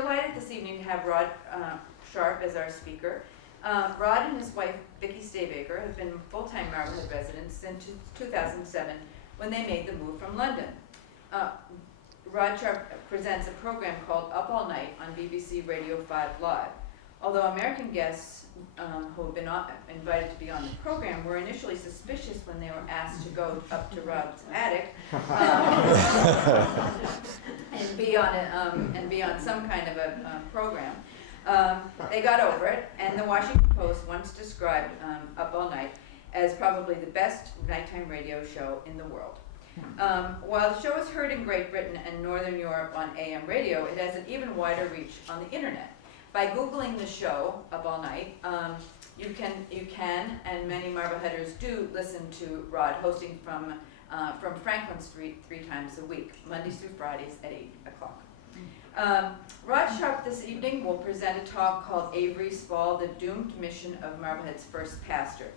delighted this evening to have Rhod Sharp as our speaker. Rhod and his wife, Vicki Staybaker, have been full-time Marblehead residents since 2007 when they made the move from London. Rhod Sharp presents a program called Up All Night on BBC Radio 5 Live. Although American guests who have been invited to be on the program were initially suspicious when they were asked to go up to Rhod's attic and be on some kind of a program, they got over it. And the Washington Post once described Up All Night as probably the best nighttime radio show in the world. While the show is heard in Great Britain and Northern Europe on AM radio, it has an even wider reach on the internet. By Googling the show, Up All Night, you can, and many Marbleheaders do, listen to Rhod hosting from Franklin Street 3 times a week, Mondays through Fridays at 8 o'clock. Rhod Sharp this evening will present a talk called Avery's Fall, the Doomed Mission of Marblehead's First Pastor,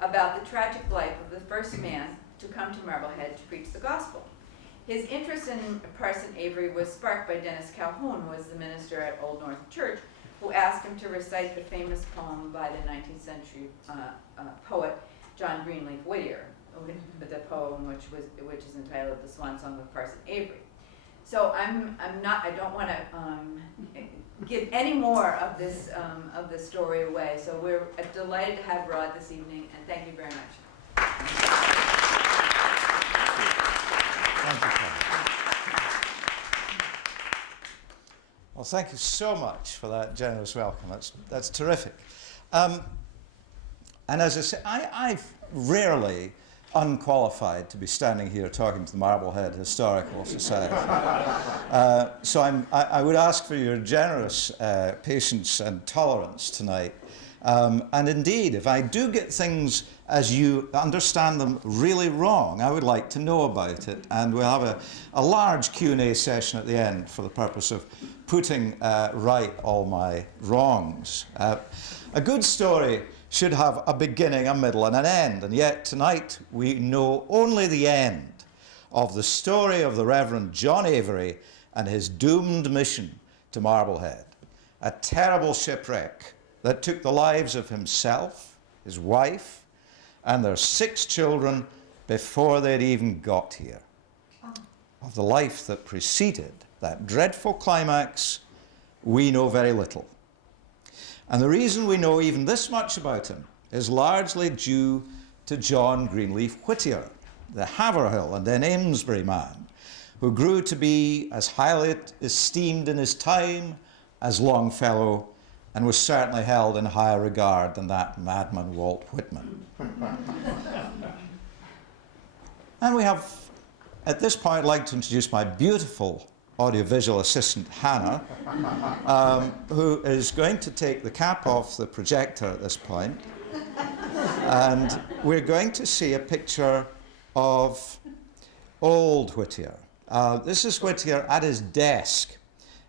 about the tragic life of the first man to come to Marblehead to preach the gospel. His interest in Parson Avery was sparked by Dennis Calhoun, who was the minister at Old North Church, who asked him to recite the famous poem by the 19th century poet John Greenleaf Whittier, the poem which is entitled "The Swan Song of Parson Avery." So I don't want to give any more of this story away. So we're delighted to have Rhod this evening, and thank you very much. Thank you, Tom. Well, thank you so much for that generous welcome. That's terrific. And as I say, I'm rarely unqualified to be standing here talking to the Marblehead Historical Society. So I would ask for your generous patience and tolerance tonight. And indeed, if I do get things as you understand them really wrong, I would like to know about it. And we'll have a large Q&A session at the end for the purpose of putting right all my wrongs. A good story should have a beginning, a middle, and an end. And yet tonight we know only the end of the story of the Reverend John Avery and his doomed mission to Marblehead. A terrible shipwreck that took the lives of himself, his wife, and their 6 children before they'd even got here. Of the life that preceded that dreadful climax, we know very little. And the reason we know even this much about him is largely due to John Greenleaf Whittier, the Haverhill and then Amesbury man, who grew to be as highly esteemed in his time as Longfellow, and was certainly held in higher regard than that madman Walt Whitman. And we have, at this point, I'd like to introduce my beautiful audiovisual assistant, Hannah, who is going to take the cap off the projector at this point. And we're going to see a picture of old Whittier. This is Whittier at his desk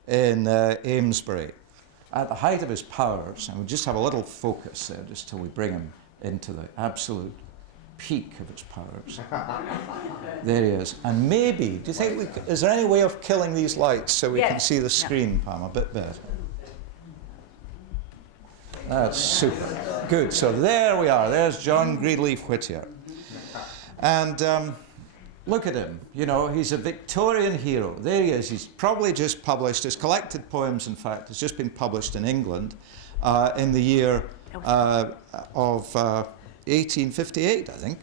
in Amesbury, at the height of his powers. And we'll just have a little focus there, just till we bring him into the absolute peak of his powers. There he is. And maybe, do you think is there any way of killing these lights so we can see the screen, Pam, a bit better? That's super. Good. So there we are. There's John Greenleaf Whittier. And look at him. You know, he's a Victorian hero. There he is. He's probably just published his collected poems, in fact, has just been published in England in the year of 1858, I think.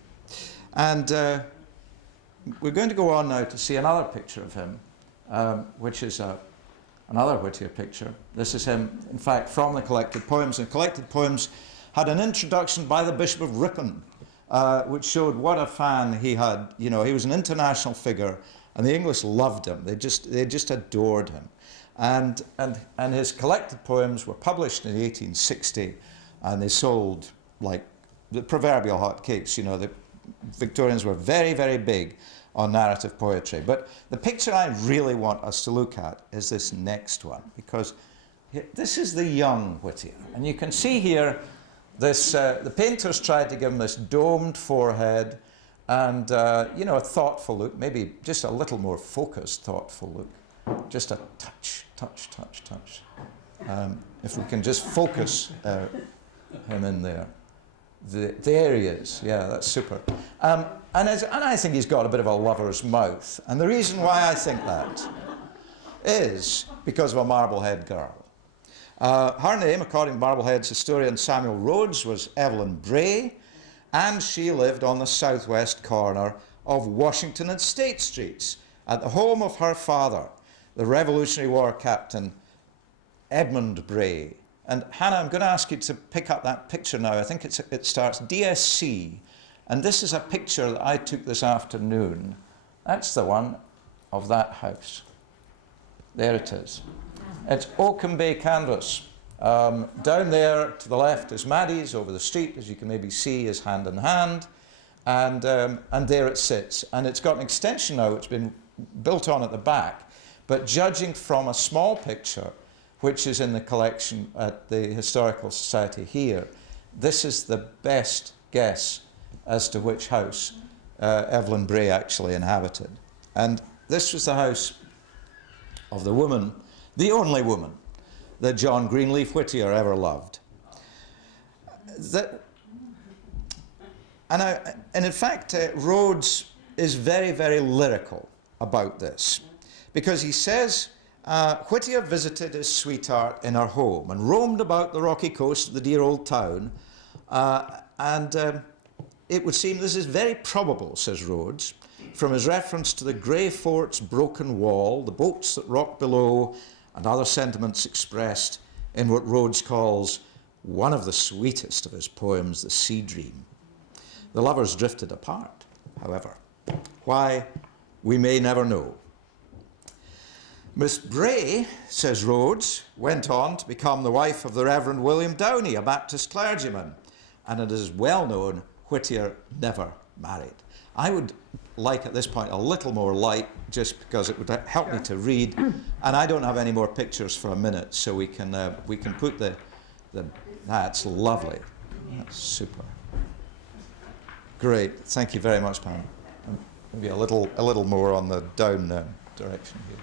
And we're going to go on now to see another picture of him, which is another Whittier picture. This is him, in fact, from the collected poems. And the collected poems had an introduction by the Bishop of Ripon, which showed what a fan he had. You know, he was an international figure, and the English loved him. They just adored him. And his collected poems were published in 1860, and they sold like the proverbial hotcakes. You know, the Victorians were very, very big on narrative poetry. But the picture I really want us to look at is this next one, because this is the young Whittier. And you can see here this, the painters tried to give him this domed forehead and, you know, a thoughtful look, maybe just a little more focused, thoughtful look. just a touch, touch, touch, touch. If we can just focus him in there. There he is. Yeah, that's super. And I think he's got a bit of a lover's mouth. And the reason why I think that is because of a Marblehead girl. Her name, according to Marblehead's historian Samuel Rhodes, was Evelyn Bray, and she lived on the southwest corner of Washington and State Streets, at the home of her father, the Revolutionary War captain Edmund Bray. And Hannah, I'm going to ask you to pick up that picture now. I think it starts DSC. And this is a picture that I took this afternoon. That's the one of that house. There it is. It's Oakham Bay canvas. Down there to the left is Maddie's, over the street, as you can maybe see, is hand in hand. And there it sits. And it's got an extension now, it's been built on at the back. But judging from a small picture, which is in the collection at the Historical Society here, this is the best guess as to which house Evelyn Bray actually inhabited. And this was the house of the woman, the only woman, that John Greenleaf Whittier ever loved. And in fact, Rhodes is very, very lyrical about this, because he says, Whittier visited his sweetheart in her home and roamed about the rocky coast of the dear old town. It would seem this is very probable, says Rhodes, from his reference to the grey fort's broken wall, the boats that rock below, and other sentiments expressed in what Rhodes calls one of the sweetest of his poems, The Sea Dream. The lovers drifted apart, however. Why, we may never know. Miss Bray, says Rhodes, went on to become the wife of the Reverend William Downey, a Baptist clergyman, and it is well known Whittier never married. I would like at this point a little more light, just because it would help me to read, and I don't have any more pictures for a minute, so we can put that's lovely. That's super. Great, thank you very much, Pam. Maybe a little more on the down direction here.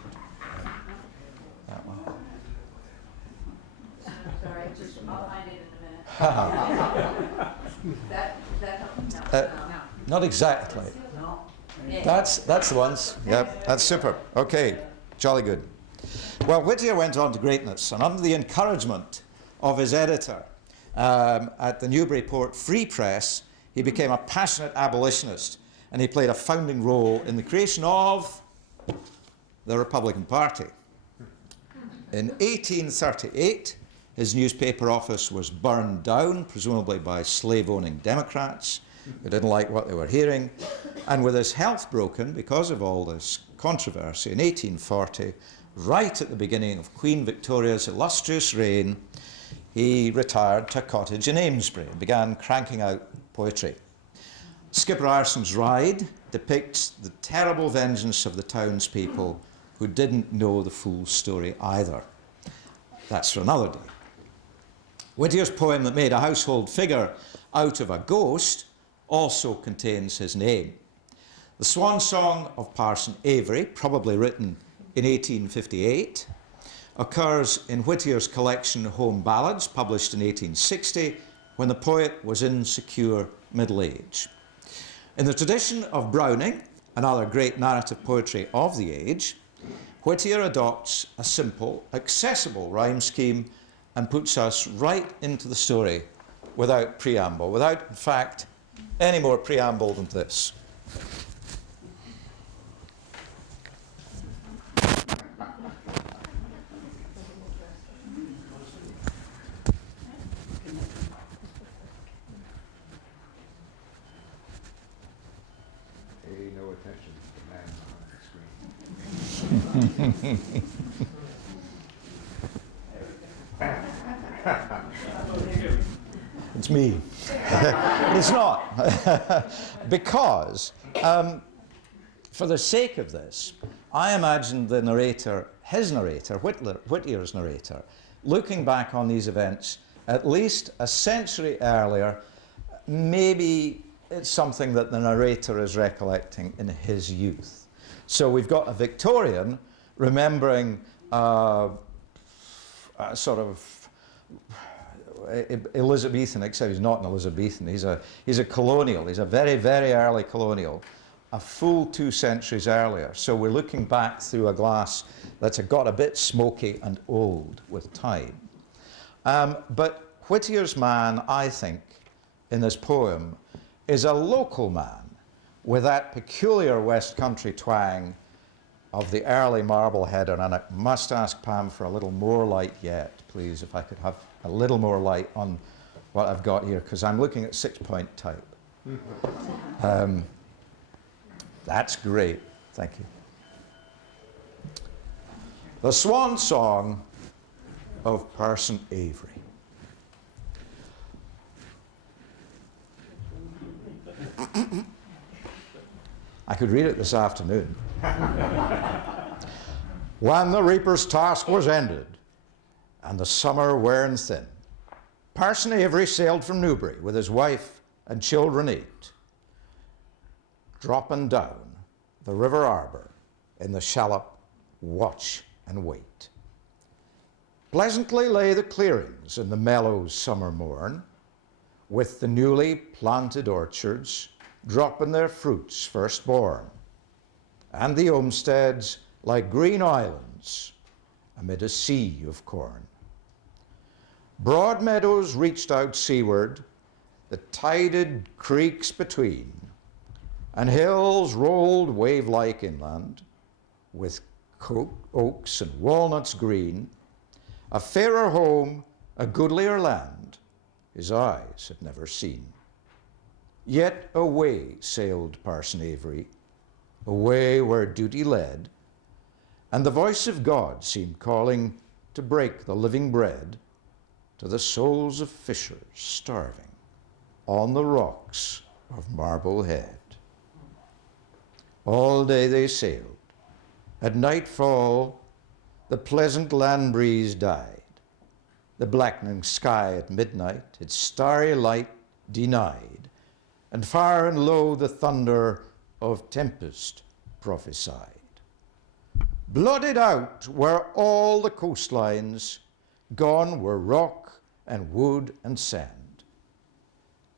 That one. Sorry, I'll find it in a minute. That helps? No. Not exactly. No. That's the ones. Yep, that's super. Okay, jolly good. Well, Whittier went on to greatness, and under the encouragement of his editor at the Newburyport Free Press, he became a passionate abolitionist, and he played a founding role in the creation of the Republican Party. In 1838, his newspaper office was burned down, presumably by slave-owning Democrats who didn't like what they were hearing. And with his health broken because of all this controversy, in 1840, right at the beginning of Queen Victoria's illustrious reign, he retired to a cottage in Amesbury and began cranking out poetry. Skipper Arson's Ride depicts the terrible vengeance of the townspeople who didn't know the full story either. That's for another day. Whittier's poem that made a household figure out of a ghost also contains his name. The Swan Song of Parson Avery, probably written in 1858, occurs in Whittier's collection Home Ballads, published in 1860, when the poet was in secure middle age. In the tradition of Browning and other great narrative poetry of the age, Whittier adopts a simple, accessible rhyme scheme and puts us right into the story without preamble, without, in fact, any more preamble than this. Pay no attention to the man behind the screen. It's me. It's not. Because, for the sake of this, I imagine the narrator, his narrator, Whittier's narrator, looking back on these events at least a century earlier. Maybe it's something that the narrator is recollecting in his youth. So we've got a Victorian remembering sort of Elizabethan, except he's not an Elizabethan. He's a colonial. He's a very, very early colonial, a full 2 centuries earlier. So we're looking back through a glass that's got a bit smoky and old with time. But Whittier's man, I think, in this poem, is a local man with that peculiar West Country twang of the early Marblehead. And I must ask Pam for a little more light yet, please, if I could have a little more light on what I've got here, because I'm looking at 6-point type. That's great, thank you. The Swan Song of Parson Avery. I could read it this afternoon. When the reaper's task was ended, and the summer wearing thin, Parson Avery sailed from Newbury with his wife and children 8, dropping down the river Arbor in the shallop Watch and Wait. Pleasantly lay the clearings in the mellow summer morn, with the newly planted orchards dropping their fruits firstborn, and the homesteads like green islands amid a sea of corn. Broad meadows reached out seaward, the tided creeks between, and hills rolled wave-like inland, with oaks and walnuts green, a fairer home, a goodlier land, his eyes had never seen. Yet away sailed Parson Avery, away where duty led, and the voice of God seemed calling to break the living bread to the souls of fishers starving on the rocks of Marblehead. All day they sailed. At nightfall, the pleasant land breeze died. The blackening sky at midnight its starry light denied, and far and low the thunder of tempest prophesied. Blotted out were all the coastlines, gone were rock and wood and sand.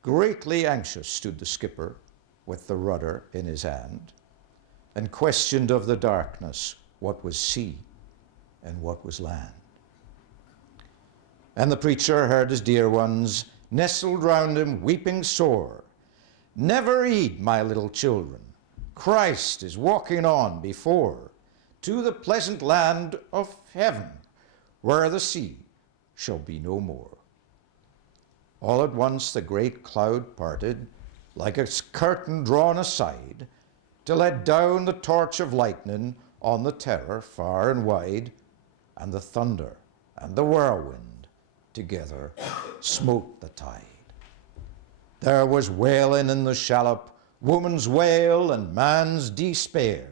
Greatly anxious stood the skipper with the rudder in his hand, and questioned of the darkness what was sea and what was land. And the preacher heard his dear ones nestled round him weeping sore. Never heed, my little children, Christ is walking on before, to the pleasant land of heaven, where the sea shall be no more. All at once the great cloud parted, like a curtain drawn aside, to let down the torch of lightning on the terror far and wide, and the thunder and the whirlwind together smote the tide. There was wailing in the shallop, woman's wail and man's despair,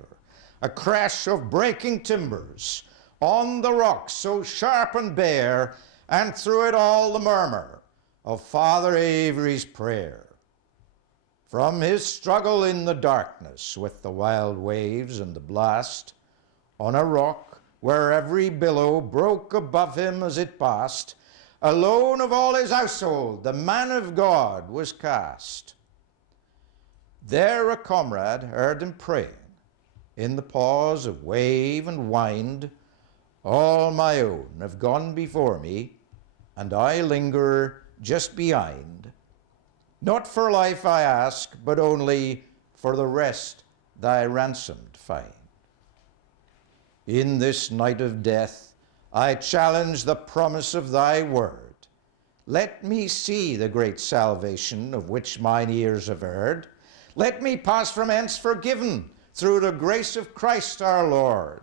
a crash of breaking timbers on the rocks so sharp and bare, and through it all the murmur of Father Avery's prayer. From his struggle in the darkness with the wild waves and the blast, on a rock where every billow broke above him as it passed, alone of all his household the man of God was cast. There a comrade heard him praying, in the pause of wave and wind, all my own have gone before me, and I linger just behind. Not for life I ask, but only for the rest thy ransomed find. In this night of death, I challenge the promise of thy word. Let me see the great salvation of which mine ears have heard. Let me pass from hence forgiven through the grace of Christ our Lord.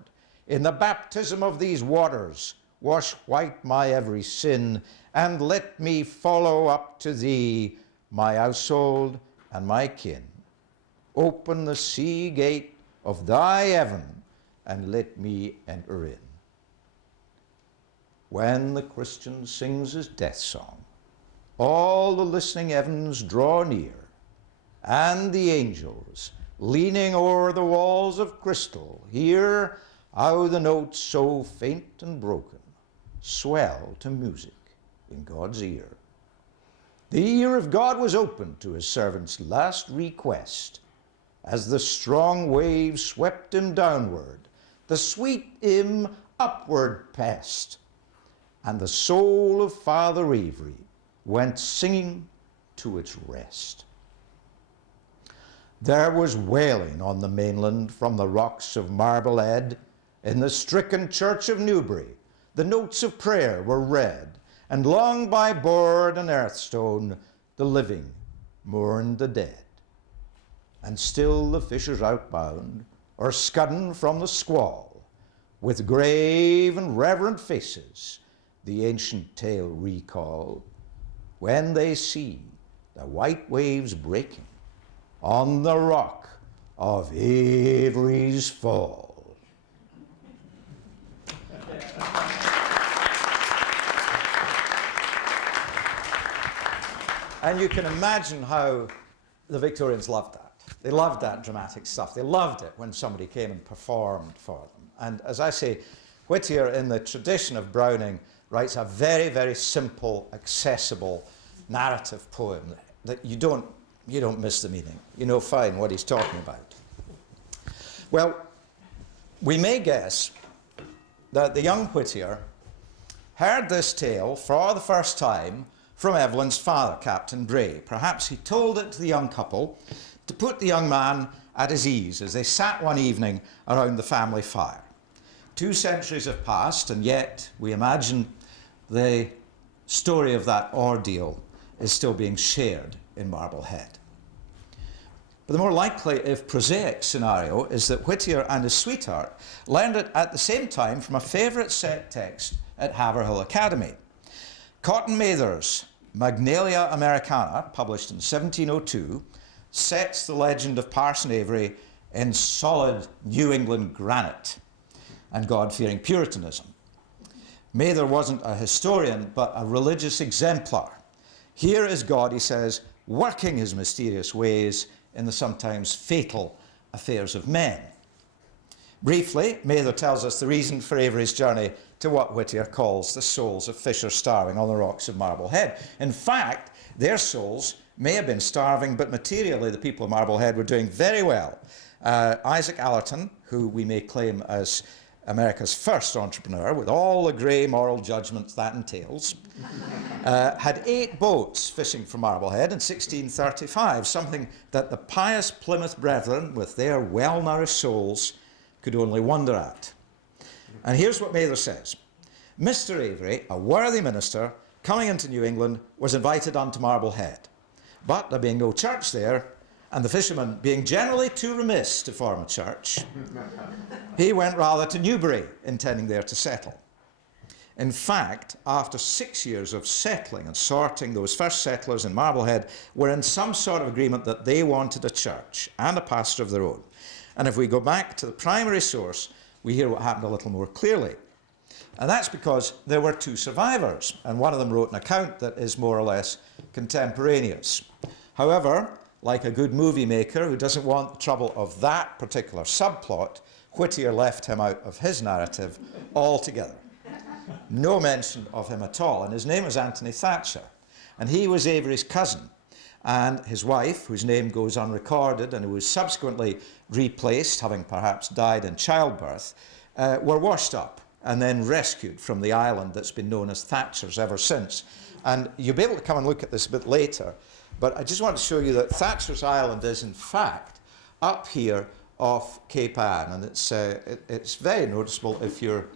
In the baptism of these waters, wash white my every sin, and let me follow up to thee, my household and my kin. Open the sea gate of thy heaven, and let me enter in. When the Christian sings his death song, all the listening heavens draw near, and the angels, leaning o'er the walls of crystal, hear how the notes so faint and broken swell to music in God's ear. The ear of God was open to his servant's last request. As the strong waves swept him downward, the sweet hymn upward passed, and the soul of Father Avery went singing to its rest. There was wailing on the mainland from the rocks of Marblehead. In the stricken church of Newbury, the notes of prayer were read, and long by board and earthstone the living mourned the dead. And still the fishers outbound, or scudding from the squall, with grave and reverent faces the ancient tale recall, when they see the white waves breaking on the rock of Avery's fall. And you can imagine how the Victorians loved that. They loved that dramatic stuff. They loved it when somebody came and performed for them. And as I say, Whittier, in the tradition of Browning, writes a very, very simple, accessible narrative poem that you don't miss the meaning. You know fine what he's talking about. Well, we may guess that the young Whittier heard this tale for the first time from Evelyn's father, Captain Bray. Perhaps he told it to the young couple to put the young man at his ease as they sat one evening around the family fire. 2 centuries have passed, and yet we imagine the story of that ordeal is still being shared in Marblehead. But the more likely, if prosaic, scenario is that Whittier and his sweetheart learned it at the same time from a favourite set text at Haverhill Academy. Cotton Mather's Magnalia Americana, published in 1702, sets the legend of Parson Avery in solid New England granite and God-fearing Puritanism. Mather wasn't a historian, but a religious exemplar. Here is God, he says, working his mysterious ways in the sometimes fatal affairs of men. Briefly, Mather tells us the reason for Avery's journey to what Whittier calls the souls of fishers starving on the rocks of Marblehead. In fact, their souls may have been starving, but materially the people of Marblehead were doing very well. Isaac Allerton, who we may claim as America's first entrepreneur, with all the grey moral judgments that entails, had 8 boats fishing from Marblehead in 1635, something that the pious Plymouth brethren, with their well-nourished souls, could only wonder at. And here's what Mather says. Mr. Avery, a worthy minister, coming into New England, was invited unto Marblehead. But there being no church there, and the fishermen being generally too remiss to form a church, he went rather to Newbury, intending there to settle. In fact, after 6 years of settling and sorting, those first settlers in Marblehead were in some sort of agreement that they wanted a church and a pastor of their own. And if we go back to the primary source, we hear what happened a little more clearly. And that's because there were 2 survivors, and one of them wrote an account that is more or less contemporaneous. However, like a good movie maker who doesn't want the trouble of that particular subplot, Whittier left him out of his narrative altogether. No mention of him at all, and his name was Anthony Thatcher, and he was Avery's cousin. And his wife, whose name goes unrecorded and who was subsequently replaced, having perhaps died in childbirth, were washed up and then rescued from the island that's been known as Thatcher's ever since. And you'll be able to come and look at this a bit later, but I just want to show you that Thatcher's Island is in fact up here off Cape Ann, and it's very noticeable if you're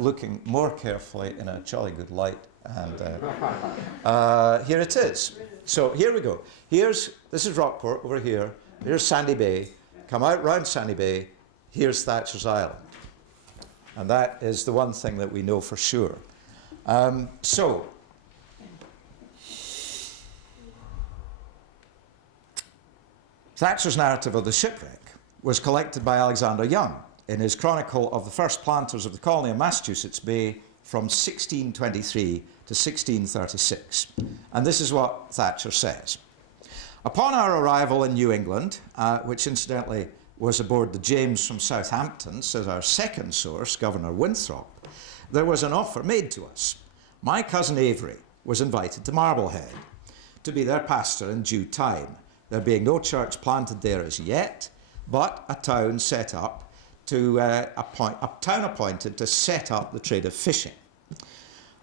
looking more carefully in a jolly good light. And here it is. So here we go. This is Rockport over here. Here's Sandy Bay. Come out round Sandy Bay. Here's Thatcher's Island. And that is the one thing that we know for sure. So, Thatcher's narrative of the shipwreck was collected by Alexander Young in his chronicle of the first planters of the colony of Massachusetts Bay from 1623 to 1636. And this is what Thatcher says. Upon our arrival in New England, which incidentally was aboard the James from Southampton, says our second source, Governor Winthrop, there was an offer made to us. My cousin Avery was invited to Marblehead to be their pastor in due time, there being no church planted there as yet, but a town set up to a town appointed to set up the trade of fishing.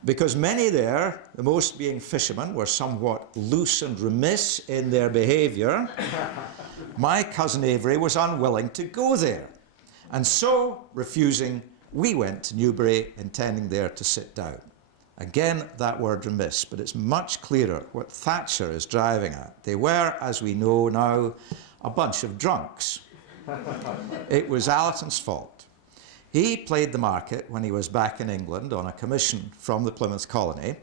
Because many there, the most being fishermen, were somewhat loose and remiss in their behaviour, my cousin Avery was unwilling to go there. And so, refusing, we went to Newbury, intending there to sit down. Again, that word remiss, but it's much clearer what Thatcher is driving at. They were, as we know now, a bunch of drunks. It was Allerton's fault. He played the market when he was back in England on a commission from the Plymouth colony,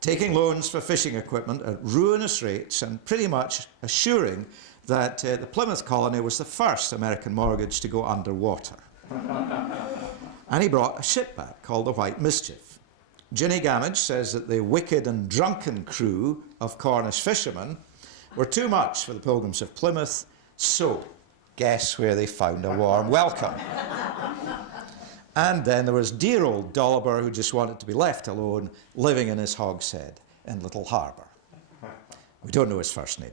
taking loans for fishing equipment at ruinous rates and pretty much assuring that the Plymouth colony was the first American mortgage to go underwater. And he brought a ship back called the White Mischief. Ginny Gamage says that the wicked and drunken crew of Cornish fishermen were too much for the Pilgrims of Plymouth, so guess where they found a warm welcome. And then there was dear old Dolliver, who just wanted to be left alone, living in his hogshead in Little Harbour. We don't know his first name.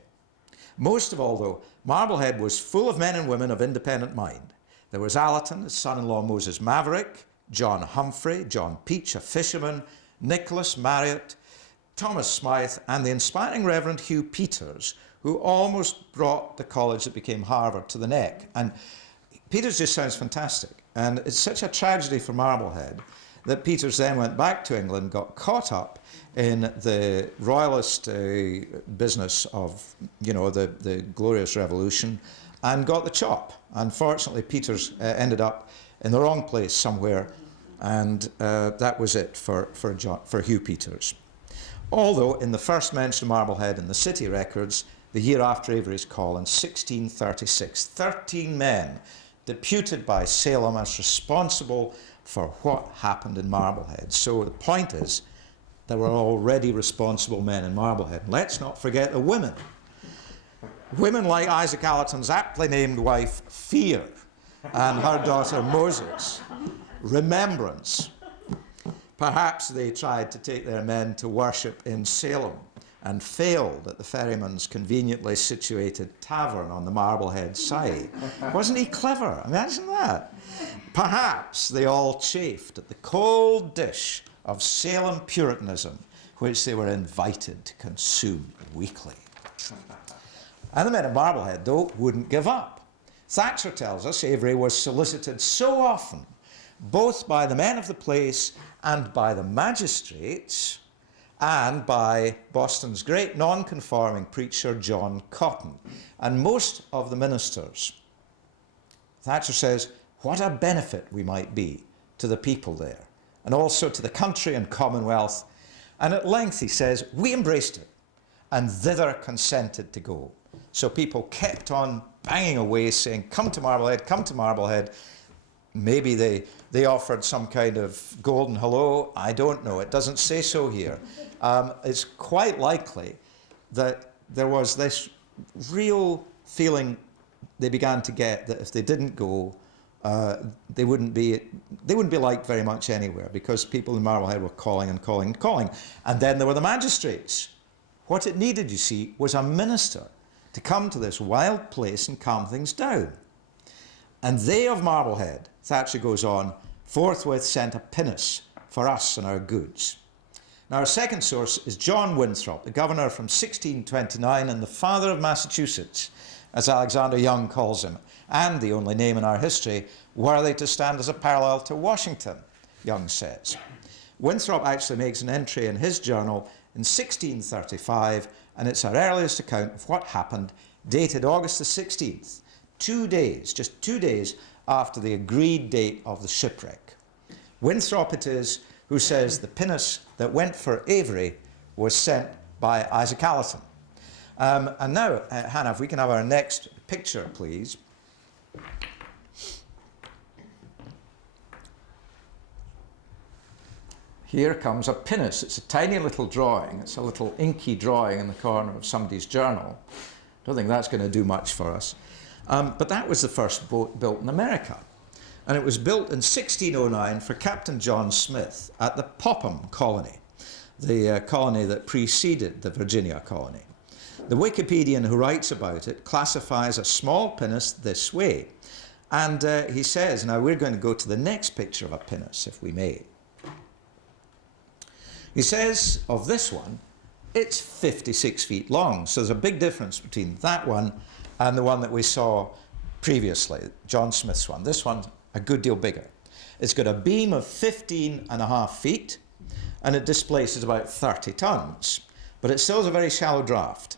Most of all, though, Marblehead was full of men and women of independent mind. There was Allerton, his son-in-law Moses Maverick, John Humphrey, John Peach, a fisherman, Nicholas Marriott, Thomas Smythe, and the inspiring Reverend Hugh Peters, who almost brought the college that became Harvard to the neck. And Peters just sounds fantastic. And it's such a tragedy for Marblehead that Peters then went back to England, got caught up in the royalist business of, you know, the Glorious Revolution, and got the chop. Unfortunately, Peters ended up in the wrong place somewhere, and that was it for Hugh Peters. Although in the first mention of Marblehead in the city records, the year after Avery's call in 1636, 13 men deputed by Salem as responsible for what happened in Marblehead. So the point is, there were already responsible men in Marblehead. Let's not forget the women. Women like Isaac Allerton's aptly named wife, Fear, and her daughter, Moses. Remembrance. Perhaps they tried to take their men to worship in Salem and failed at the ferryman's conveniently situated tavern on the Marblehead side. Wasn't he clever? Imagine that. Perhaps they all chafed at the cold dish of Salem Puritanism, which they were invited to consume weekly. And the men of Marblehead, though, wouldn't give up. Thatcher tells us Avery was solicited so often, both by the men of the place and by the magistrates, and by Boston's great non-conforming preacher, John Cotton, and most of the ministers. Thatcher says, what a benefit we might be to the people there, and also to the country and commonwealth. And at length he says, we embraced it, and thither consented to go. So people kept on banging away, saying, come to Marblehead, come to Marblehead. Maybe they offered some kind of golden hello. I don't know. It doesn't say so here. It's quite likely that there was this real feeling they began to get that if they didn't go, they wouldn't be liked very much anywhere, because people in Marblehead were calling and calling and calling. And then there were the magistrates. What it needed, you see, was a minister to come to this wild place and calm things down. And they of Marblehead, Thatcher goes on, forthwith sent a pinnace for us and our goods. Now, our second source is John Winthrop, the governor from 1629 and the father of Massachusetts, as Alexander Young calls him, and the only name in our history worthy to stand as a parallel to Washington, Young says. Winthrop actually makes an entry in his journal in 1635, and it's our earliest account of what happened, dated August the 16th, 2 days, just 2 days after the agreed date of the shipwreck. Winthrop it is who says the pinnace that went for Avery was sent by Isaac Allerton. And now, Hannah, if we can have our next picture, please. Here comes a pinnace. It's a tiny little drawing. It's a little inky drawing in the corner of somebody's journal. Don't think that's going to do much for us. But that was the first boat built in America. And it was built in 1609 for Captain John Smith at the Popham colony, the colony that preceded the Virginia colony. The Wikipedian who writes about it classifies a small pinnace this way. And he says, now we're going to go to the next picture of a pinnace, if we may. He says of this one, it's 56 feet long. So there's a big difference between that one and the one that we saw previously, John Smith's one. This one's a good deal bigger. It's got a beam of 15.5 feet, and it displaces about 30 tons. But it still has a very shallow draft.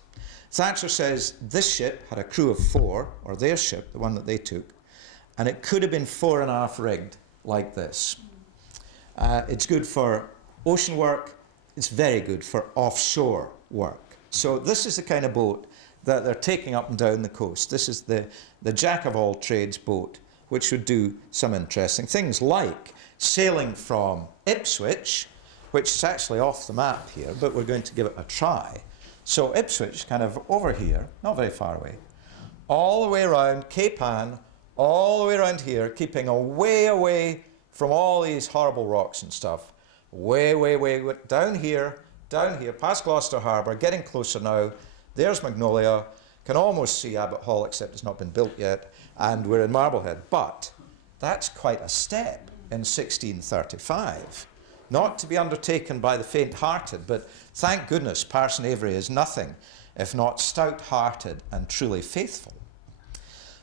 Thatcher says this ship had a crew of 4, or their ship, the one that they took, and it could have been 4.5 rigged like this. It's good for ocean work. It's very good for offshore work. So this is the kind of boat that they're taking up and down the coast. This is the jack-of-all-trades boat, which would do some interesting things, like sailing from Ipswich, which is actually off the map here, but we're going to give it a try. So Ipswich, kind of over here, not very far away, all the way around Cape Ann, all the way around here, keeping away from all these horrible rocks and stuff. Way down here, past Gloucester Harbour, getting closer now. There's Magnolia. Can almost see Abbott Hall, except it's not been built yet, and we're in Marblehead. But that's quite a step in 1635. Not to be undertaken by the faint-hearted, but thank goodness Parson Avery is nothing if not stout-hearted and truly faithful.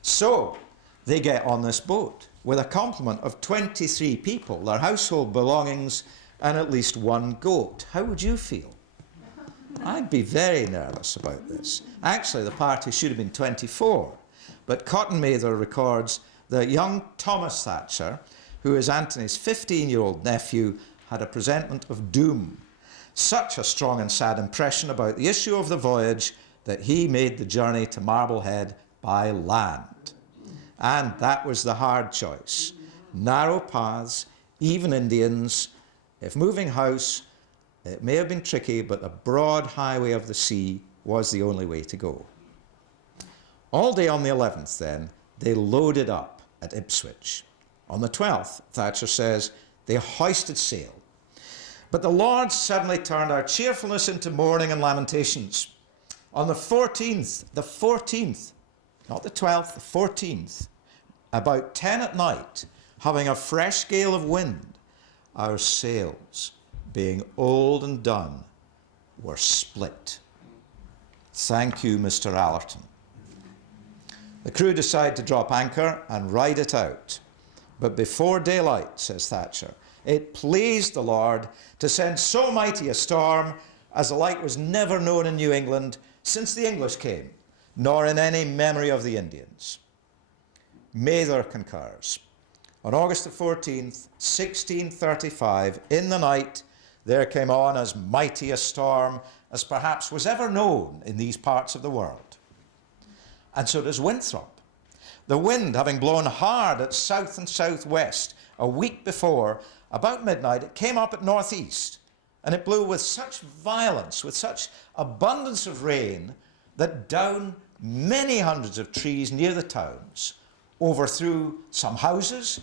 So they get on this boat with a complement of 23 people, their household belongings, and at least 1 goat. How would you feel? I'd be very nervous about this. Actually, the party should have been 24, but Cotton Mather records that young Thomas Thatcher, who is Anthony's 15-year-old nephew, had a presentiment of doom. Such a strong and sad impression about the issue of the voyage that he made the journey to Marblehead by land. And that was the hard choice. Narrow paths, even Indians. If moving house, it may have been tricky, but the broad highway of the sea was the only way to go. All day on the 11th, then, they loaded up at Ipswich. On the 12th, Thatcher says, they hoisted sail. But the Lord suddenly turned our cheerfulness into mourning and lamentations. On the 14th, not the 12th, the 14th, about 10 at night, having a fresh gale of wind, our sails, being old and done, were split. Thank you, Mr. Allerton. The crew decide to drop anchor and ride it out. But before daylight, says Thatcher, it pleased the Lord to send so mighty a storm as the like was never known in New England since the English came, nor in any memory of the Indians. Mather concurs. On August the 14th, 1635, in the night, there came on as mighty a storm as perhaps was ever known in these parts of the world. And so does Winthrop. The wind having blown hard at south and southwest a week before, about midnight, it came up at northeast, and it blew with such violence, with such abundance of rain, that down many hundreds of trees near the towns, overthrew some houses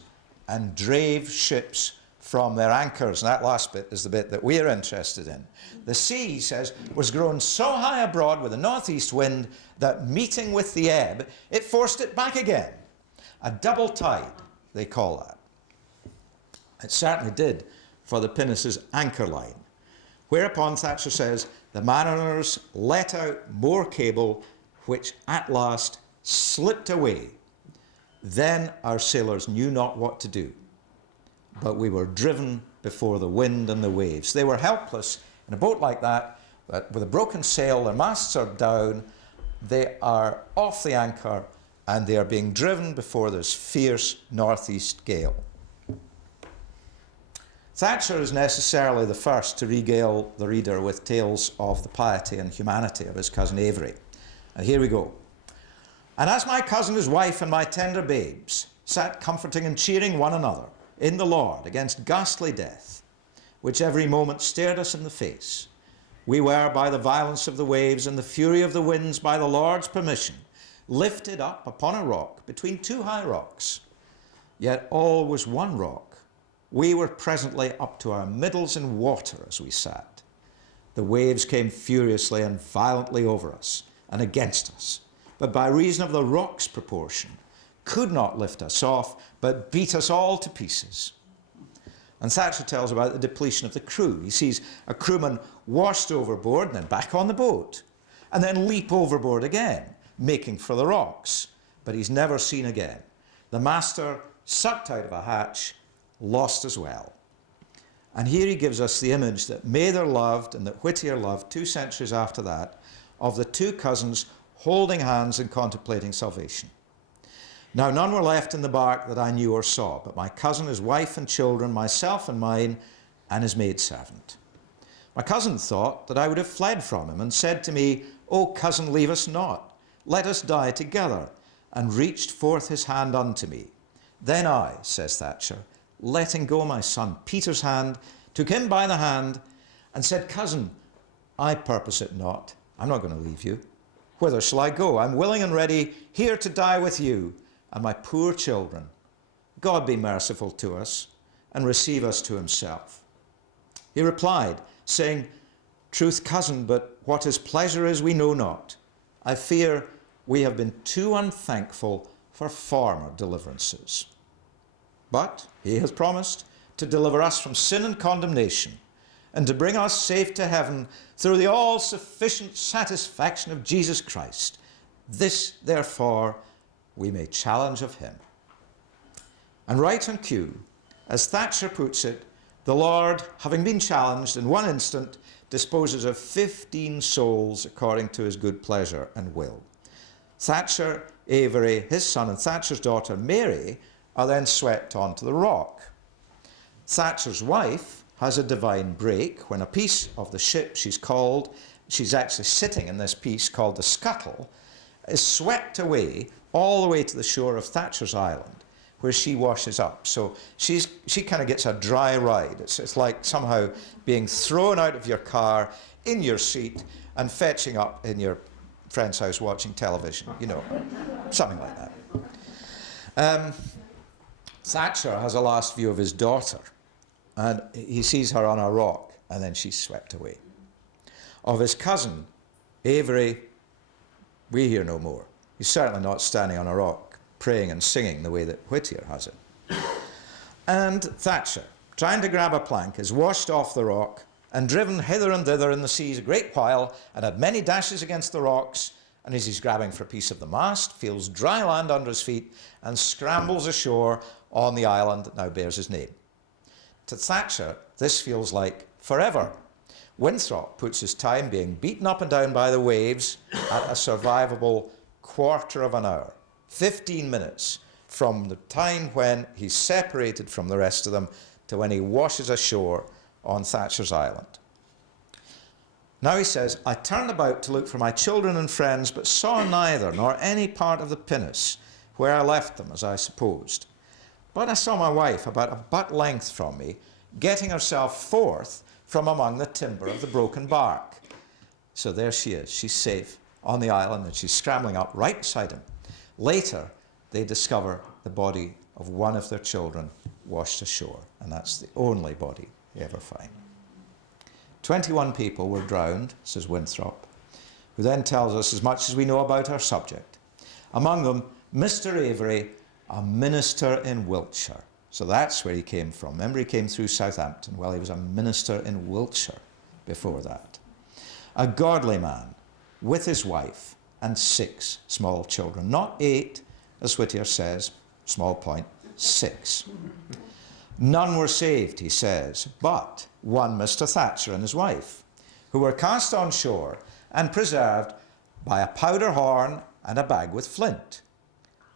and drave ships from their anchors. And that last bit is the bit that we're interested in. The sea, he says, was grown so high abroad with a northeast wind that meeting with the ebb, it forced it back again. A double tide, they call that. It certainly did for the pinnace's anchor line. Whereupon, Thatcher says, the mariners let out more cable, which at last slipped away. Then our sailors knew not what to do, but we were driven before the wind and the waves. They were helpless in a boat like that, but with a broken sail, their masts are down, they are off the anchor, and they are being driven before this fierce northeast gale. Thatcher is necessarily the first to regale the reader with tales of the piety and humanity of his cousin Avery. And here we go. And as my cousin, his wife, and my tender babes sat comforting and cheering one another in the Lord against ghastly death, which every moment stared us in the face, we were, by the violence of the waves and the fury of the winds, by the Lord's permission, lifted up upon a rock between two high rocks. Yet all was one rock. We were presently up to our middles in water as we sat. The waves came furiously and violently over us and against us, but by reason of the rock's proportion, could not lift us off, but beat us all to pieces. And Thatcher tells about the depletion of the crew. He sees a crewman washed overboard and then back on the boat, and then leap overboard again, making for the rocks, but he's never seen again. The master, sucked out of a hatch, lost as well. And here he gives us the image that Mather loved and that Whittier loved 2 centuries after that, of the two cousins holding hands and contemplating salvation. Now none were left in the bark that I knew or saw, but my cousin, his wife and children, myself and mine, and his maidservant. My cousin thought that I would have fled from him and said to me, O cousin, leave us not, let us die together, and reached forth his hand unto me. Then I, says Thatcher, letting go my son Peter's hand, took him by the hand, and said, Cousin, I purpose it not. I'm not going to leave you. Whither shall I go? I'm willing and ready here to die with you and my poor children. God be merciful to us and receive us to himself. He replied, saying, Truth, cousin, but what his pleasure is we know not. I fear we have been too unthankful for former deliverances. But he has promised to deliver us from sin and condemnation, and to bring us safe to heaven through the all-sufficient satisfaction of Jesus Christ. This, therefore, we may challenge of him. And right on cue, as Thatcher puts it, the Lord, having been challenged in one instant, disposes of 15 souls according to his good pleasure and will. Thatcher, Avery, his son, and Thatcher's daughter, Mary, are then swept onto the rock. Thatcher's wife has a divine break when a piece of the ship she's actually sitting in this piece called the scuttle, is swept away all the way to the shore of Thatcher's Island, where she washes up. So she kind of gets a dry ride. It's like somehow being thrown out of your car, in your seat, and fetching up in your friend's house watching television, something like that. Thatcher has a last view of his daughter, and he sees her on a rock, and then she's swept away. Of his cousin, Avery, we hear no more. He's certainly not standing on a rock, praying and singing the way that Whittier has it. And Thatcher, trying to grab a plank, is washed off the rock and driven hither and thither in the seas a great while, and had many dashes against the rocks, and as he's grabbing for a piece of the mast, feels dry land under his feet, and scrambles ashore on the island that now bears his name. To Thatcher, this feels like forever. Winthrop puts his time being beaten up and down by the waves at a survivable quarter of an hour, 15 minutes from the time when he's separated from the rest of them to when he washes ashore on Thatcher's Island. Now he says, I turned about to look for my children and friends, but saw neither, nor any part of the pinnace, where I left them, as I supposed. But I saw my wife about a butt length from me, getting herself forth from among the timber of the broken bark. So there she is. She's safe on the island, and she's scrambling up right beside him. Later, they discover the body of one of their children washed ashore, and that's the only body they ever find. 21 people were drowned, says Winthrop, who then tells us as much as we know about our subject. Among them, Mr. Avery, a minister in Wiltshire. So that's where he came from. Remember, he came through Southampton. Well, he was a minister in Wiltshire before that. A godly man with his wife and 6 small children. Not 8, as Whittier says, small point, 6. None were saved, he says, but one Mr. Thatcher and his wife, who were cast on shore and preserved by a powder horn and a bag with flint,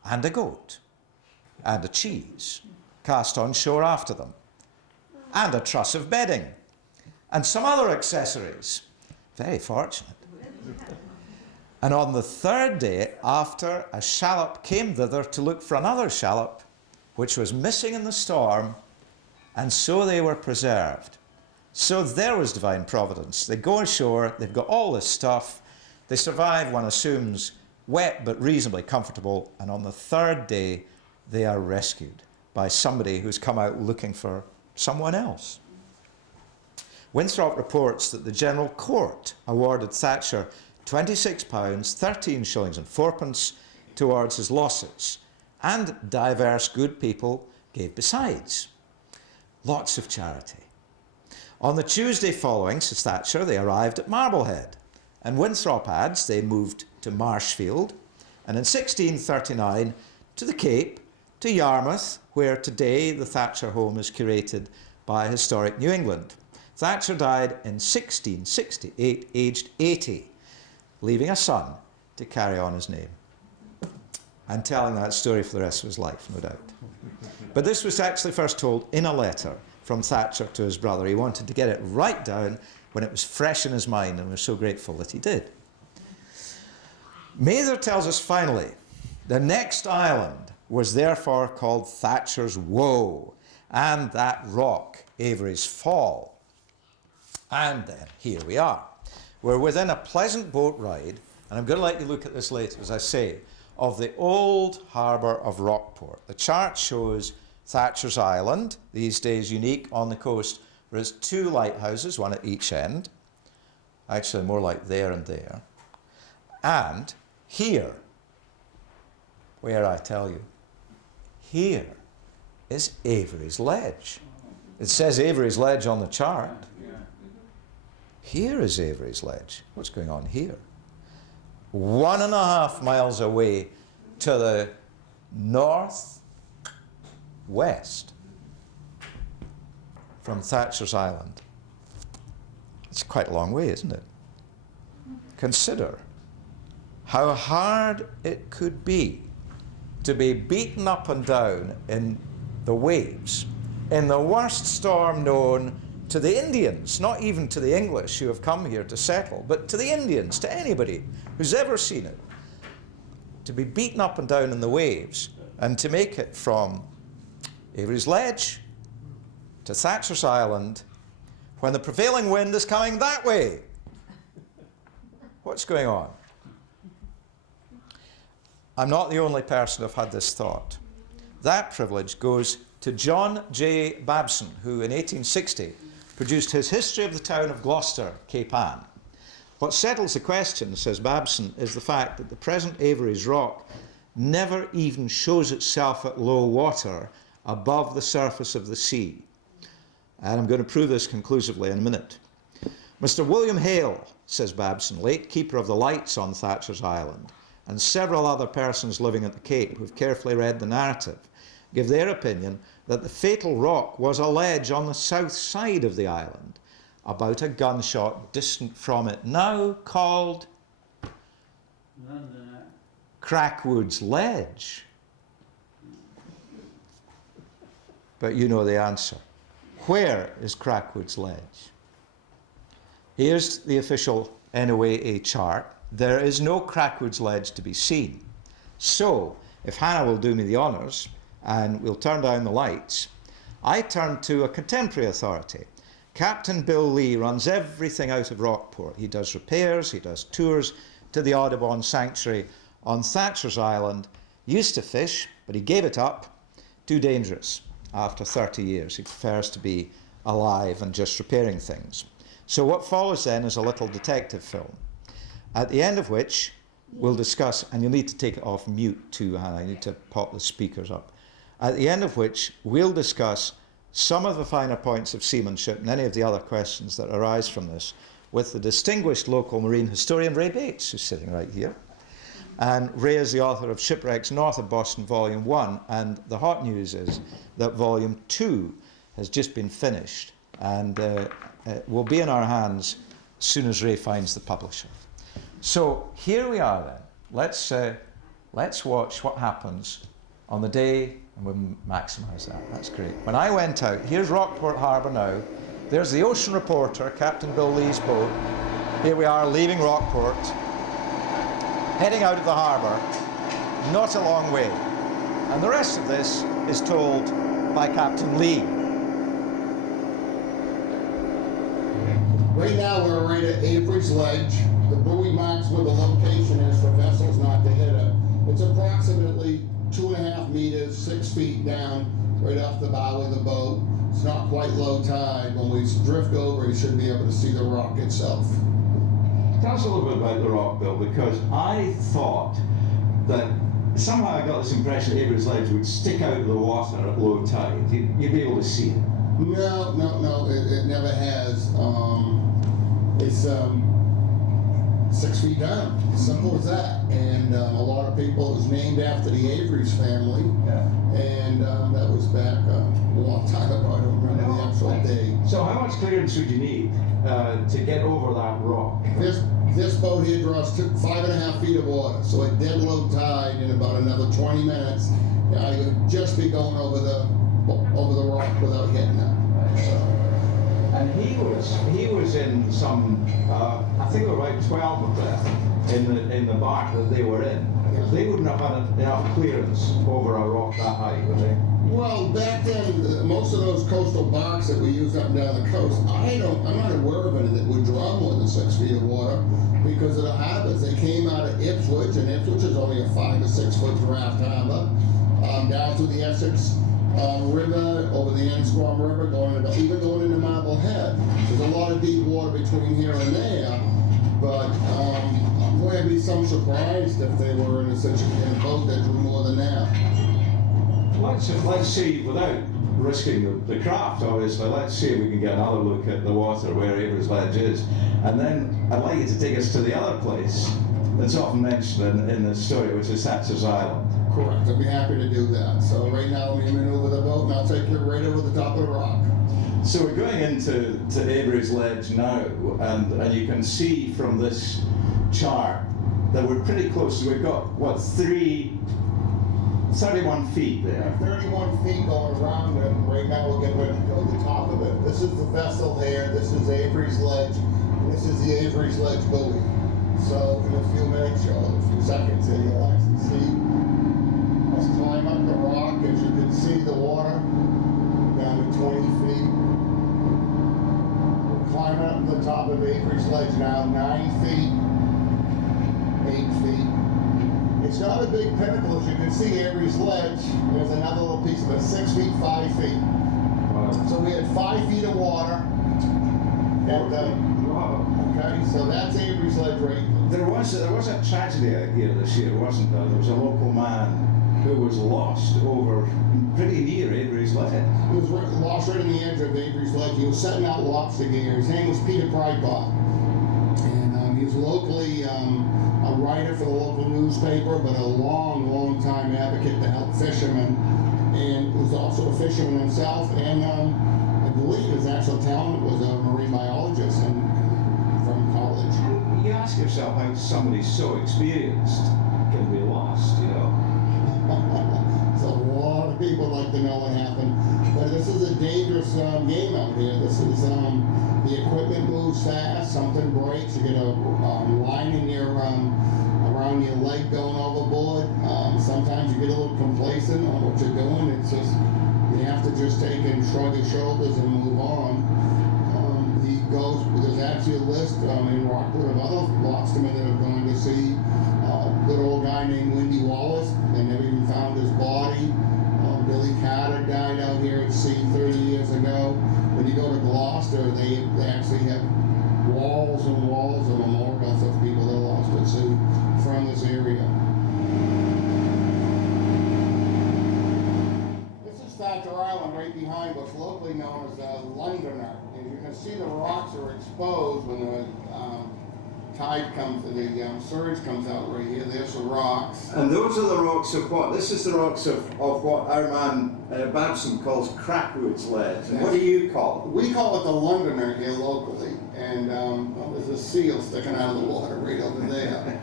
and a goat, and a cheese, cast on shore after them, and a truss of bedding, and some other accessories. Very fortunate. And on the 3rd day after, a shallop came thither to look for another shallop, which was missing in the storm, and so they were preserved. So there was divine providence. They go ashore, they've got all this stuff, they survive, one assumes, wet but reasonably comfortable, and on the third day they are rescued by somebody who's come out looking for someone else. Winthrop reports that the General Court awarded Thatcher £26, 13 shillings and fourpence towards his losses, and diverse good people gave besides. Lots of charity. On the Tuesday following, says Thatcher, they arrived at Marblehead, and Winthrop adds they moved to Marshfield, and in 1639 to the Cape, to Yarmouth, where today the Thatcher home is curated by Historic New England. Thatcher died in 1668, aged 80, leaving a son to carry on his name. And telling that story for the rest of his life, no doubt. But this was actually first told in a letter from Thatcher to his brother. He wanted to get it right down when it was fresh in his mind, and we're so grateful that he did. Mather tells us finally, the next island was therefore called Thatcher's Woe, and that rock, Avery's Fall. And then, here we are. We're within a pleasant boat ride, and I'm going to let you look at this later, as I say, of the old harbour of Rockport. The chart shows Thatcher's Island, these days unique on the coast. There's 2 lighthouses, one at each end. Actually, more like there and there. And here, where I tell you, here is Avery's Ledge. It says Avery's Ledge on the chart. Here is Avery's Ledge. What's going on here? 1.5 miles away to the northwest from Thatcher's Island. It's quite a long way, isn't it? Consider how hard it could be to be beaten up and down in the waves in the worst storm known to the Indians, not even to the English who have come here to settle, but to the Indians, to anybody who's ever seen it. To be beaten up and down in the waves and to make it from Avery's Ledge to Thatcher's Island when the prevailing wind is coming that way. What's going on? I'm not the only person who've had this thought. That privilege goes to John J. Babson, who in 1860 produced his History of the Town of Gloucester, Cape Ann. What settles the question, says Babson, is the fact that the present Avery's Rock never even shows itself at low water above the surface of the sea. And I'm going to prove this conclusively in a minute. Mr. William Hale, says Babson, late keeper of the lights on Thatcher's Island, and several other persons living at the Cape who've carefully read the narrative, give their opinion that the fatal rock was a ledge on the south side of the island, about a gunshot distant from it, now called Crackwood's Ledge. But you know the answer. Where is Crackwood's Ledge? Here's the official NOAA chart. There is no Crackwood's Ledge to be seen. So, if Hannah will do me the honours, and we'll turn down the lights, I turn to a contemporary authority. Captain Bill Lee runs everything out of Rockport. He does repairs, he does tours to the Audubon Sanctuary on Thatcher's Island. Used to fish, but he gave it up. Too dangerous after 30 years. He prefers to be alive and just repairing things. So what follows then is a little detective film, at the end of which we'll discuss, and you'll need to take it off mute too, Hannah. I need to pop the speakers up. At the end of which we'll discuss some of the finer points of seamanship and any of the other questions that arise from this with the distinguished local marine historian Ray Bates, who's sitting right here. And Ray is the author of Shipwrecks North of Boston, Volume 1, and the hot news is that Volume 2 has just been finished and will be in our hands as soon as Ray finds the publisher. So here we are then. Let's watch what happens on the day, and we'll maximise that. That's great. When I went out, here's Rockport Harbour now. There's the ocean reporter, Captain Bill Lee's boat. Here we are leaving Rockport, heading out of the harbour, not a long way. And the rest of this is told by Captain Lee. Right now we're right at Avery's Ledge. the buoy marks where the location is for vessels not to hit it. It's approximately 2.5 meters, 6 feet down, right off the bow of the boat. It's not quite low tide. When we drift over, you should be able to see the rock itself. Tell us a little bit about the rock, Bill, because I thought that somehow I got this impression Avery's Ledge would stick out of the water at low tide. You'd be able to see it. No, it never has. It's 6 feet down. Simple as that. And a lot of people, it was named after the Avery's family. Yeah. And that was back a long time ago. I don't remember the actual date. So how much clearance would you need to get over that rock? This boat here draws 5.5 feet of water. So at dead low tide in about another 20 minutes, I would just be going over the rock without hitting it. So. And he was in some, I think there were about 12 of them in the bark that they were in. They wouldn't have had enough clearance over a rock that high, would they? Well, back then, most of those coastal barks that we use up and down the coast, I'm not aware of any that would draw more than 6 feet of water because of the harbors. They came out of Ipswich, and Ipswich is only a 5 or 6 foot draft harbor, down through the Essex River, over the Ansquam River, even going into Marblehead. There's a lot of deep water between here and there, but I'd be some surprised if they were in a boat that drew more than that. Let's see, without risking the craft, obviously, let's see if we can get another look at the water where Avery's Ledge is. And then I'd like you to take us to the other place that's often mentioned in the story, which is Thatcher's Island. Correct, I'd be happy to do that. So right now, let me maneuver the boat and I'll take you right over the top of the rock. So we're going into Avery's Ledge now, and you can see from this chart that we're pretty close. We've got, what, 31 feet there. 31 feet going around it. Right now we're getting ready to go to the top of it. This is the vessel here. This is Avery's Ledge. This is the Avery's Ledge buoy. So in a few minutes, or a few seconds here, you'll actually see us climb up the rock. As you can see the water down to 20 feet. We're climbing up to the top of Avery's Ledge now, 9 feet, 8 feet. It's not a big pinnacle, as you can see. Avery's Ledge, there's another little piece of it, 6 feet, 5 feet. Wow. So we had 5 feet of water. Okay, so that's Avery's Ledge right. There was a tragedy out here this year, wasn't there? There was a local man who was lost over pretty near Avery's Ledge. He was lost right in the edge of Avery's Ledge. He was setting out lobster gear. His name was Peter Pridepot. And he was locally a writer for the local newspaper, but a long time advocate to help fishermen. And was also a fisherman himself. And I believe his actual talent was a marine biologist from college. You ask yourself how somebody so experienced can be lost, you know. So a lot of people like to know what happened. But this is a dangerous game out here. This is the equipment moves fast. Something breaks. You get a line in your around your leg going overboard. Sometimes you get a little complacent on what you're doing. It's just you have to just take and shrug your shoulders and move on. There's actually a list in Rockwood of other lobstermen that have gone to see a good old guy named Windy Wallace. They never even found his body. Billy Carter died out here at sea 30 years ago. When you go to Gloucester, they actually have walls and walls of memorials of people that lost at sea from this area. This is Thatcher Island right behind what's locally known as Londoner. As you can see, the rocks are exposed when the tide comes, the surge comes out right here. There's the rocks. And those are the rocks of what? This is the rocks of what our man Babson calls Crackwood's Ledge. And what do you call it? We call it the Londoner here locally. And well, there's a seal sticking out of the water right over there.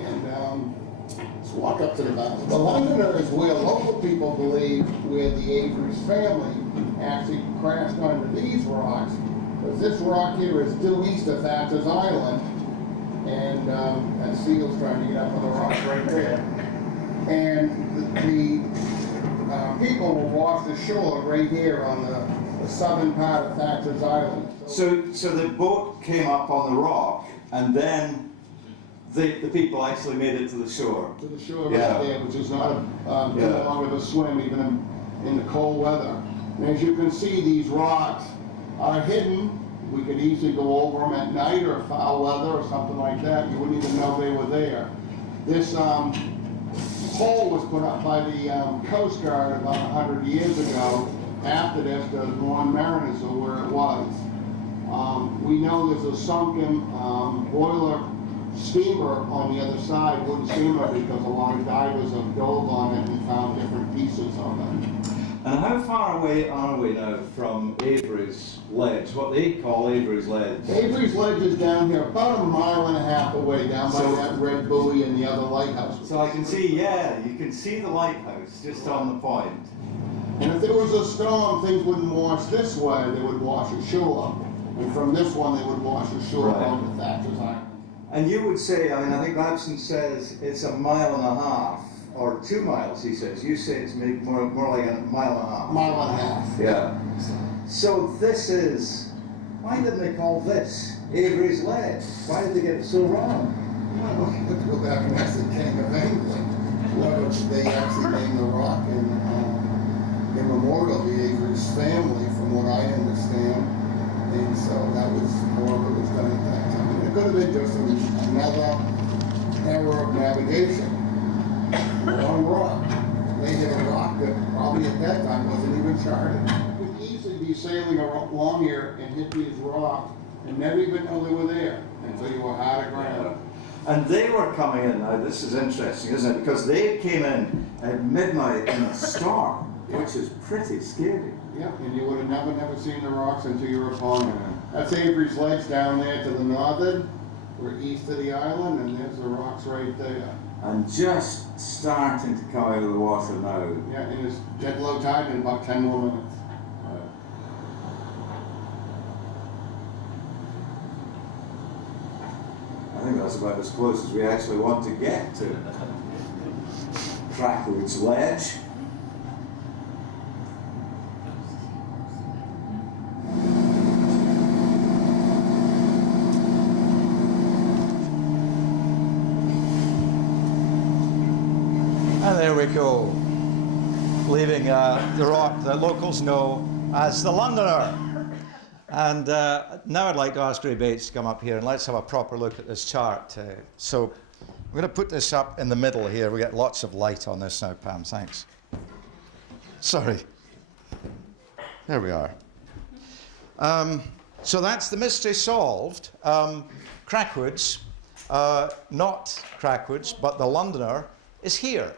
And let's walk up to the bow. The Londoner is where local people believe where the Avery's family actually crashed onto these rocks. Because this rock here is due east of Thatcher's Island. And that seal's trying to get up on the rock right there. And the people were washed ashore right here on the southern part of Thatcher's Island. So the boat came up on the rock, and then the people actually made it to the shore. To the shore Yeah. right there, which is not too Yeah. long of a swim, even in the cold weather. And as you can see, these rocks are hidden. We could easily go over them at night or foul weather or something like that. You wouldn't even know they were there. This pole was put up by the Coast Guard about 100 years ago. After this, to warn mariners of where it was. We know there's a sunken boiler steamer on the other side, wooden steamer, because a lot of divers have dove on it and found different pieces of it. And how far away are we now from Avery's Ledge, what they call Avery's Ledge? Avery's Ledge is down here about 1.5 miles away, down by So- that red buoy and the other lighthouse. So I can see, yeah, you can see the lighthouse just on the point. And if there was a storm, things wouldn't wash this way, they would wash ashore. And from this one, they would wash ashore Right. on the Thatcher's Island. And you would say, I mean, I think Babson says it's 1.5 miles, or 2 miles, he says. You say it's maybe more like 1.5 miles. 1.5 miles. Yeah. So this is, why didn't they call this Avery's Ledge? Why did they get it so wrong? Well, you have to go back and ask the King of England whether they actually named the rock in memorial of the Avery's family, from what I understand. And so that was more of it was done at that time. And it could have been just another error of navigation. Wrong rock. They hit a rock that probably at that time wasn't even charted. You could easily be sailing along here and hit these rocks and never even know they were there until you were hard aground. And they were coming in, now this is interesting, isn't it? Because they came in at midnight in a storm, which is pretty scary. Yeah, and you would have never seen the rocks until you were upon them. That's Avery's Ledge down there to the northern. We're east of the island, and there's the rocks right there. And just starting to come out of the water now. Yeah, and it's dead low tide in about 10 more minutes. I think that's about as close as we actually want to get to Crackwood's Ledge. And there we go, leaving the rock that locals know as the Londoner. And now I'd like to ask Ray Bates to come up here and let's have a proper look at this chart. So I'm going to put this up in the middle here. We get lots of light on this now, Pam, thanks. Sorry. There we are. So that's the mystery solved. Crackwoods, not Crackwoods, but the Londoner is here.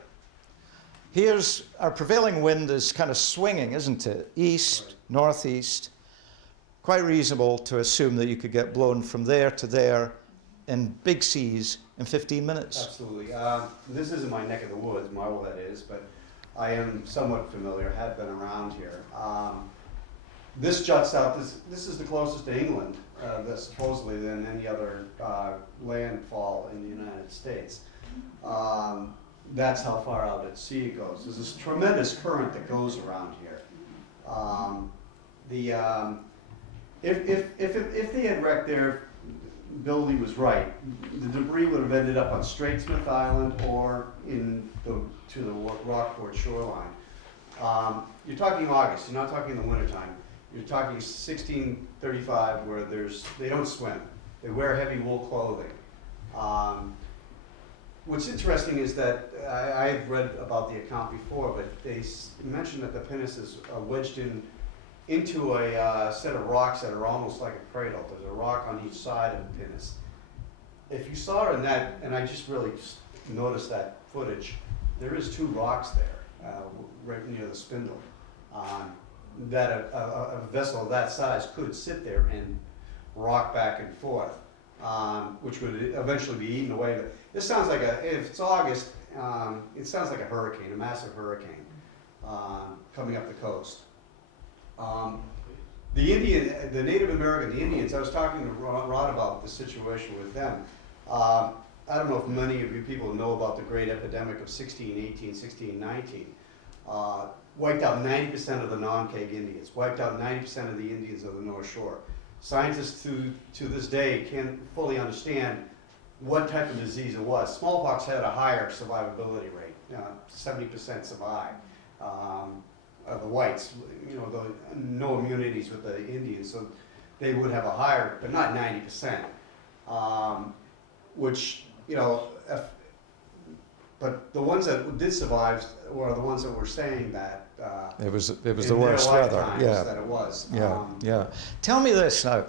Here's our prevailing wind is kind of swinging, isn't it? East, northeast. Quite reasonable to assume that you could get blown from there to there in big seas in 15 minutes. Absolutely. This isn't my neck of the woods, Marblehead is, but I am somewhat familiar, had been around here. This juts out, this is the closest to England, supposedly, than any other landfall in the United States. That's how far out at sea it goes. There's this tremendous current that goes around here. If they had wrecked there, Billy was right. The debris would have ended up on Straitsmouth Island or to the Rockport shoreline. You're talking August. You're not talking the wintertime. You're talking 1635, where they don't swim. They wear heavy wool clothing. What's interesting is that I've read about the account before, but they mentioned that the pinnace is wedged into a set of rocks that are almost like a cradle. There's a rock on each side of the pinnace. If you saw in that, and I just really noticed that footage, there is 2 rocks there, right near the spindle, that a vessel of that size could sit there and rock back and forth, which would eventually be eaten away. But this sounds like if it's August, it sounds like a hurricane, a massive hurricane coming up the coast. The Native American, the Indians, I was talking to Rhod about the situation with them. I don't know if many of you people know about the great epidemic of 1618, 1619. Wiped out 90% of the non-Cag Indians, wiped out 90% of the Indians of the North Shore. Scientists to this day can't fully understand what type of disease it was. Smallpox had a higher survivability rate, 70% survive. Of the whites, no immunities with the Indians, so they would have a higher, but not 90%. Which, but the ones that did survive were the ones that were saying that It was in the worst their weather. lifetimes Yeah. that it was. Yeah. Tell me this now.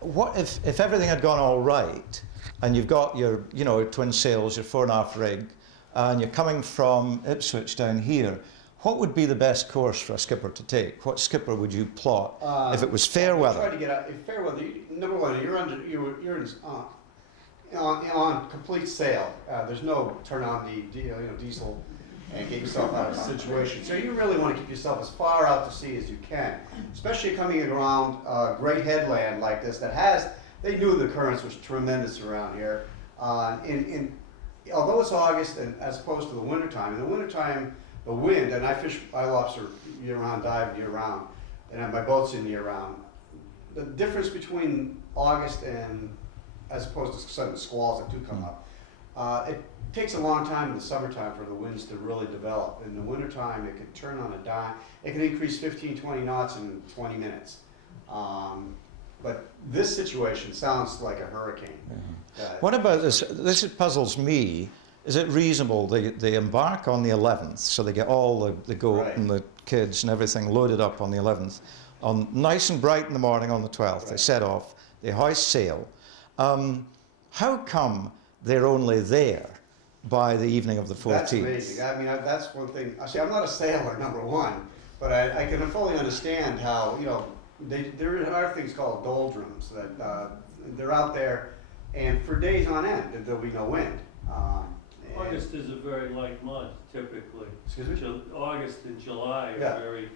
What if everything had gone all right, and you've got your twin sails, your 4.5 rig, and you're coming from Ipswich down here? What would be the best course for a skipper to take? What skipper would you plot if it was fair Try weather? to get out. If fair weather, number one, you're on complete sail. There's no turn on the diesel and get yourself out of the situation. So you really want to keep yourself as far out to sea as you can, especially coming around a great headland like this they knew the currents was tremendous around here. Although it's August and as opposed to the wintertime, in the wintertime, the wind, and I fish eye lobster year round, dive year round, and my boat's in year round. The difference between August and as opposed to sudden squalls that do come up, it takes a long time in the summertime for the winds to really develop. In the wintertime, it can turn on a dime. It can increase 15, 20 knots in 20 minutes. But this situation sounds like a hurricane. What about this? This puzzles me. Is it reasonable they embark on the 11th, so they get all the goat Right. and the kids and everything loaded up on the 11th, nice and bright in the morning on the 12th, they Right. set off, they hoist sail. How come they're only there by the evening of the 14th? That's amazing. I mean, that's one thing. See, I'm not a sailor, number one, but I can fully understand how, there are things called doldrums that they're out there, and for days on end, there'll be no wind. August is a very light month typically. Excuse me? August and July Yeah. are very,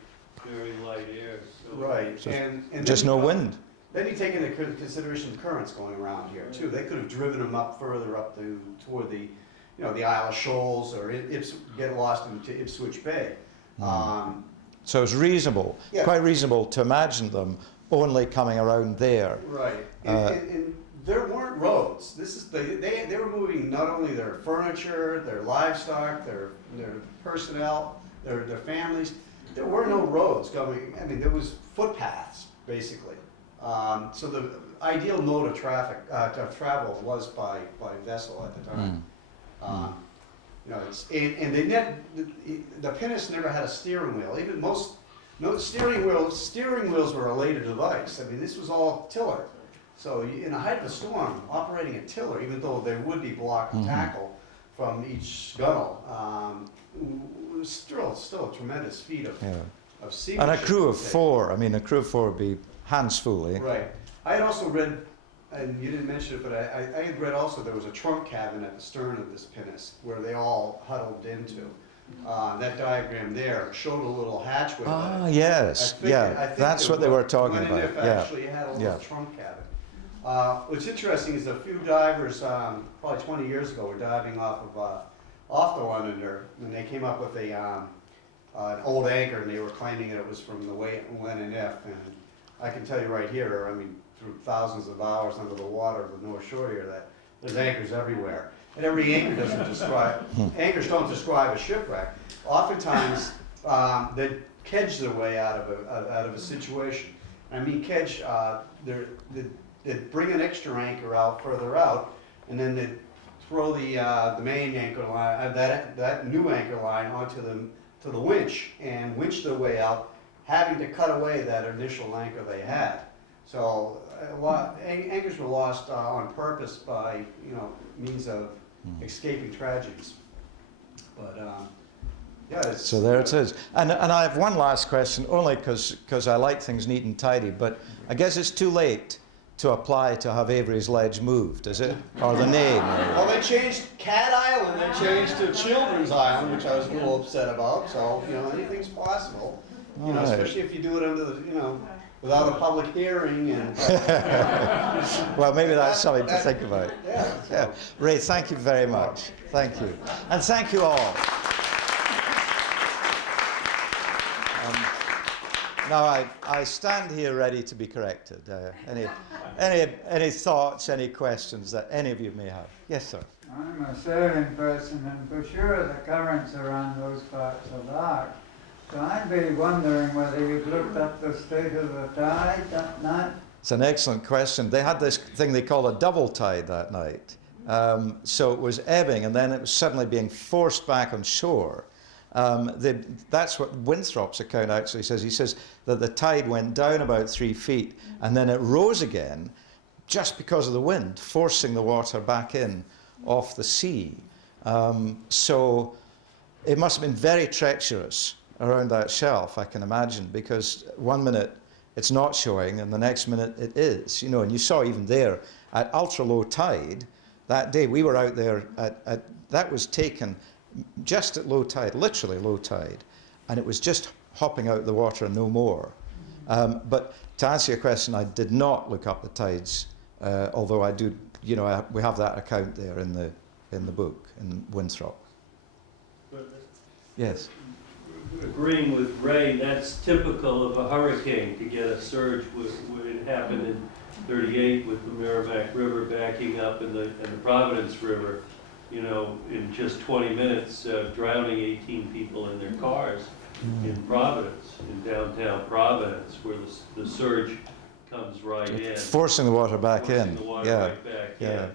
very light airs. So Right, So and Just then no wind. Then you take into consideration the currents going around here too. They could have driven them up further up toward the, the Isle of Shoals or get lost into Ipswich Bay. So it's reasonable, Yeah. quite reasonable to imagine them only coming around there. Right, and there weren't roads. They were moving not only their furniture, their livestock, their personnel, their families. There were no roads going. I mean, there was footpaths basically. So the ideal mode of travel was by vessel at the time. The pinnace never had a steering wheel. Even steering wheels were a later device. I mean, this was all tiller. So in the height of the storm, operating a tiller, even though there would be block and tackle from each gunnel, was still a tremendous feat of seamanship. And a crew of 4, a crew of 4 would be hands full, eh? Right. I had also read, and you didn't mention it, but I had read also there was a trunk cabin at the stern of this pinnace where they all huddled into. That diagram there showed a little hatchway. Ah, yes, that's what they were talking about. Actually had a little trunk cabin. What's interesting is a few divers, probably 20 years ago, were diving off the Londoner, and they came up with an old anchor, and they were claiming that it was from the when and if. And I can tell you right here, through thousands of hours under the water of the North Shore here, that there's anchors everywhere. And every anchor anchors don't describe a shipwreck. Oftentimes, they kedge their way out of a situation. Kedge, they'd bring an extra anchor out further out, and then they'd throw the main anchor line, that new anchor line onto the winch and winch their way out, having to cut away that initial anchor they had. So anchors were lost on purpose by means of escaping tragedies. But So there it is. And I have one last question, only because I like things neat and tidy, but I guess it's too late to apply to have Avery's ledge moved, is it? Or the name? Well, they changed Cat Island, they changed to Children's Island, which I was a little upset about. So, anything's possible. All right. Especially if you do it under the, without a public hearing and. Well, maybe that's something to think about. Yeah. Ray, thank you very much. Thank you. And thank you all. Now I stand here ready to be corrected. Any thoughts, any questions that any of you may have? Yes, sir. I'm a sailing person, and for sure the currents around those parts are dark. So I'd be wondering whether you've looked up the state of the tide that night. It's an excellent question. They had this thing they call a double tide that night. So it was ebbing, and then it was suddenly being forced back on shore. That's what Winthrop's account actually says. He says that the tide went down about 3 feet, and then it rose again just because of the wind, forcing the water back in off the sea. So it must have been very treacherous around that shelf, I can imagine, because 1 minute it's not showing and the next minute it is, you know. And you saw even there at ultra low tide that day, we were out there that was taken just at low tide, literally low tide, and it was just hopping out the water and no more. But to answer your question, I did not look up the tides, although I do, you know, we have that account there in the book in Winthrop. Yes. Agreeing with Ray, that's typical of a hurricane to get a surge. When it happened in '38 with the Merrimack River backing up and the Providence River, you know, in just 20 minutes, drowning 18 people in their cars in Providence, in downtown Providence, where the surge comes right in. Forcing the water back Forcing in. the water Yeah. right back Yeah. in.